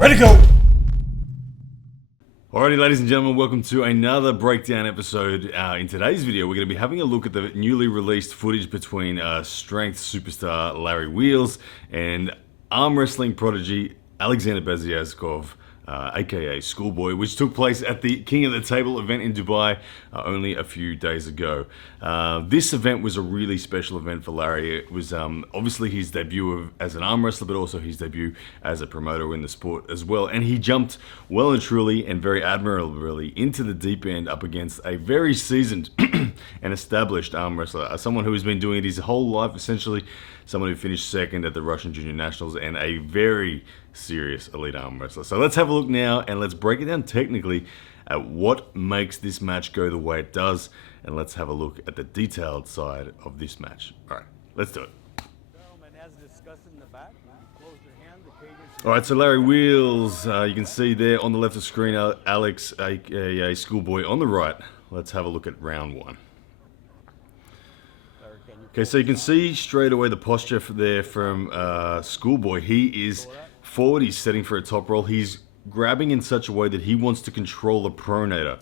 Ready to go! Alrighty, ladies and gentlemen, welcome to another breakdown episode. In today's video, we're going to be having a look at the newly released footage between strength superstar Larry Wheels and arm wrestling prodigy Alexander Beziaskov, aka Schoolboy, which took place at the King of the Table event in Dubai only a few days ago. This event was a really special event for Larry. It was obviously his debut as an arm wrestler, but also his debut as a promoter in the sport as well. And he jumped well and truly and very admirably into the deep end up against a very seasoned and established arm wrestler, someone who has been doing it his whole life, essentially, someone who finished second at the Russian Junior Nationals, and a very serious elite arm wrestler. So let's have a look now and let's break it down technically at what makes this match go the way it does, and let's have a look at the detailed side of this match. Alright, let's do it. Alright, so Larry Wheels, you can see there on the left of the screen, Alex, aka Schoolboy, on the right. Let's have a look at round one. Okay, so you can see straight away the posture there from Schoolboy. He is forward, he's setting for a top roll. He's grabbing in such a way that he wants to control the pronator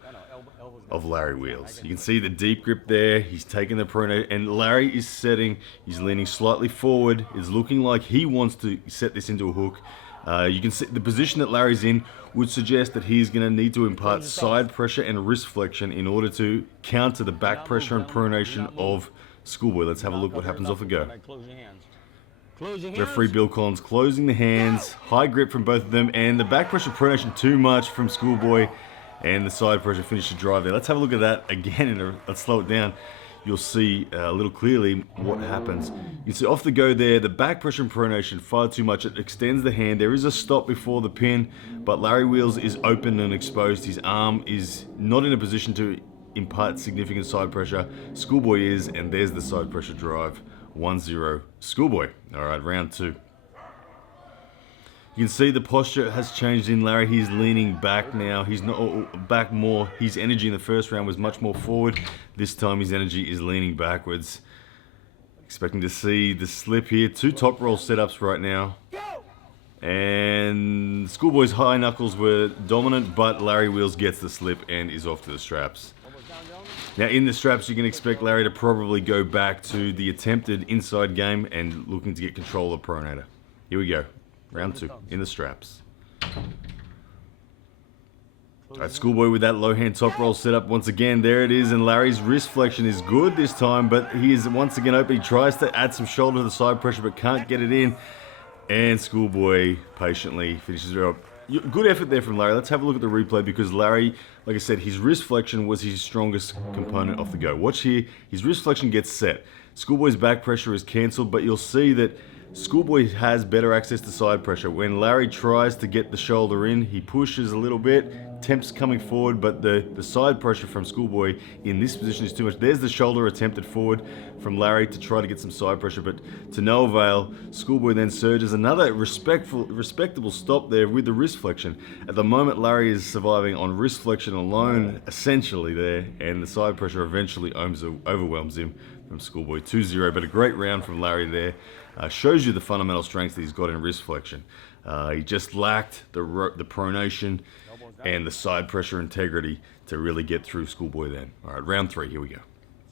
of Larry Wheels. You can see the deep grip there. He's taking the pronator, and Larry is setting. He's leaning slightly forward. It's looking like he wants to set this into a hook. You can see the position that Larry's in would suggest that he's going to need to impart side pressure and wrist flexion in order to counter the back pressure and pronation of Schoolboy. Let's have a look what happens off the go. Referee Bill Collins closing the hands, high grip from both of them, and the back pressure pronation too much from Schoolboy, and the side pressure finish the drive there. Let's have a look at that again, and let's slow it down. You'll see a little clearly what happens. You can see off the go there, the back pressure and pronation far too much. It extends the hand. There is a stop before the pin, but Larry Wheels is open and exposed. His arm is not in a position to impart significant side pressure. Schoolboy is, and there's the side pressure drive. 1-0 Schoolboy. Alright, round two. You can see the posture has changed in Larry. He's leaning back now. He's not back more. His energy in the first round was much more forward. This time his energy is leaning backwards. Expecting to see the slip here. Two top roll setups right now. And Schoolboy's high knuckles were dominant, but Larry Wheels gets the slip and is off to the straps. Now in the straps, you can expect Larry to probably go back to the attempted inside game and looking to get control of the pronator. Here we go. Round two, in the straps. Alright, Schoolboy with that low hand top roll set up once again. There it is, and Larry's wrist flexion is good this time, but he is once again open. He tries to add some shoulder to the side pressure, but can't get it in. And Schoolboy patiently finishes it up. Good effort there from Larry. Let's have a look at the replay, because Larry, like I said, his wrist flexion was his strongest component off the go. Watch here, his wrist flexion gets set. Schoolboy's back pressure is cancelled, but you'll see that Schoolboy has better access to side pressure. When Larry tries to get the shoulder in, he pushes a little bit, attempts coming forward, but the side pressure from Schoolboy in this position is too much. There's the shoulder attempted forward from Larry to try to get some side pressure, but to no avail. Schoolboy then surges. Another respectable stop there with the wrist flexion. At the moment, Larry is surviving on wrist flexion alone, essentially there, and the side pressure eventually overwhelms him from Schoolboy. 2-0, but a great round from Larry there. Shows you the fundamental strength that he's got in wrist flexion. He just lacked the pronation and the side pressure integrity to really get through Schoolboy then. All right, round three, here we go.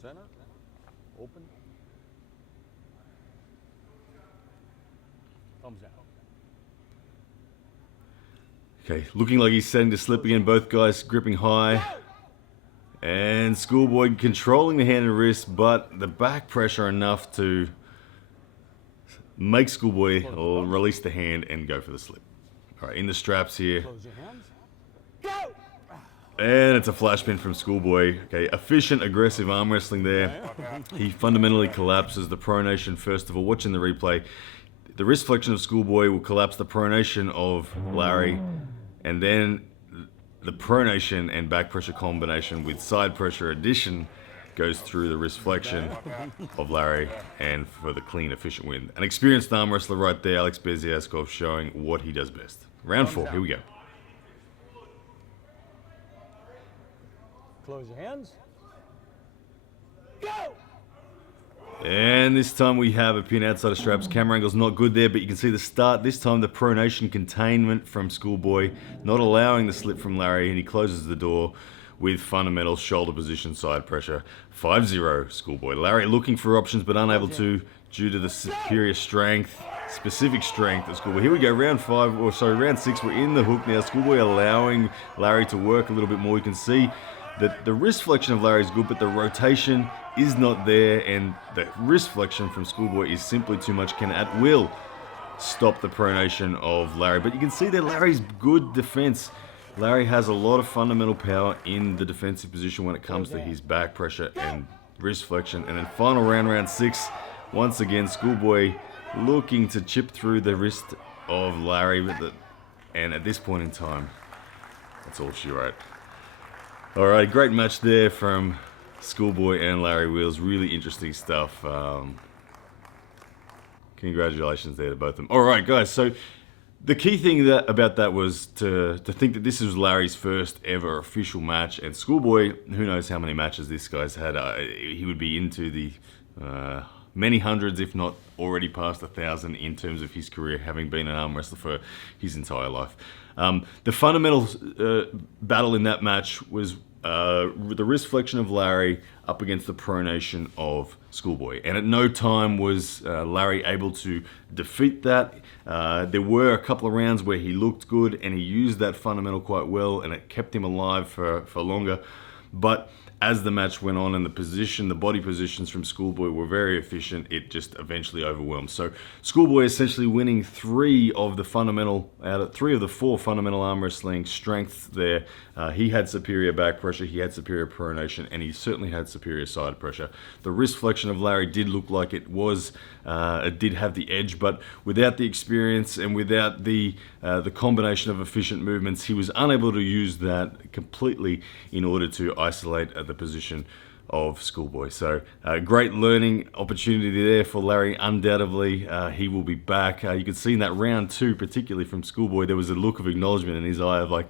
Center, open, thumbs out. Okay, looking like he's setting to slip again. Both guys gripping high. And Schoolboy controlling the hand and wrist, but the back pressure enough to make Schoolboy release the hand and go for the slip. All right, in the straps here. Close your hands. Go! And it's a flash pin from Schoolboy. Okay, efficient, aggressive arm wrestling there. He fundamentally collapses the pronation first of all. Watching the replay, the wrist flexion of Schoolboy will collapse the pronation of Larry, and then the pronation and back pressure combination with side pressure addition goes through the wrist flexion of Larry, and for the clean, efficient win. An experienced arm wrestler right there, Alex Beziaskov, showing what he does best. Round four, here we go. Close your hands. Go! And this time we have a pin outside of straps. Camera angle's not good there, but you can see the start. This time the pronation containment from Schoolboy, not allowing the slip from Larry, and he closes the door with fundamental shoulder position side pressure. 5-0 Schoolboy. Larry looking for options but unable to due to the superior strength, specific strength of Schoolboy. Here we go, round 6. We're in the hook now. Schoolboy allowing Larry to work a little bit more. You can see that the wrist flexion of Larry is good, but the rotation is not there, and the wrist flexion from Schoolboy is simply too much. Can at will stop the pronation of Larry. But you can see that Larry's good defense. Larry has a lot of fundamental power in the defensive position when it comes to his back pressure and wrist flexion. And then final round, round 6. Once again, Schoolboy looking to chip through the wrist of Larry. And at this point in time, that's all she wrote. Alright, great match there from Schoolboy and Larry Wheels. Really interesting stuff. Congratulations there to both of them. Alright guys, so the key thing about that was to think that this was Larry's first ever official match, and Schoolboy, who knows how many matches this guy's had. He would be into the many hundreds, if not already past 1,000 in terms of his career, having been an arm wrestler for his entire life. The fundamental battle in that match was the wrist flexion of Larry up against the pronation of Schoolboy, and at no time was Larry able to defeat that. There were a couple of rounds where he looked good and he used that fundamental quite well, and it kept him alive for longer. But as the match went on and the body positions from Schoolboy were very efficient, it just eventually overwhelmed. So Schoolboy essentially winning 3 of the 4 fundamental arm wrestling strengths there. He had superior back pressure, he had superior pronation, and he certainly had superior side pressure. The wrist flexion of Larry did look like it did have the edge, but without the experience and without the combination of efficient movements, he was unable to use that completely in order to isolate the position of Schoolboy. So great learning opportunity there for Larry. Undoubtedly, he will be back. You could see in that round 2, particularly from Schoolboy, there was a look of acknowledgement in his eye of like,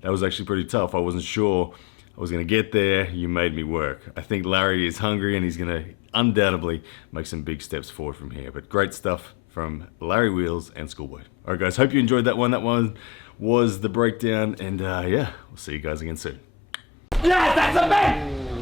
that was actually pretty tough. I wasn't sure I was going to get there. You made me work. I think Larry is hungry and he's going to undoubtedly make some big steps forward from here. But great stuff from Larry Wheels and Schoolboy. All right, guys, hope you enjoyed that one. That one was the breakdown. And yeah, we'll see you guys again soon. Yes, that's a man!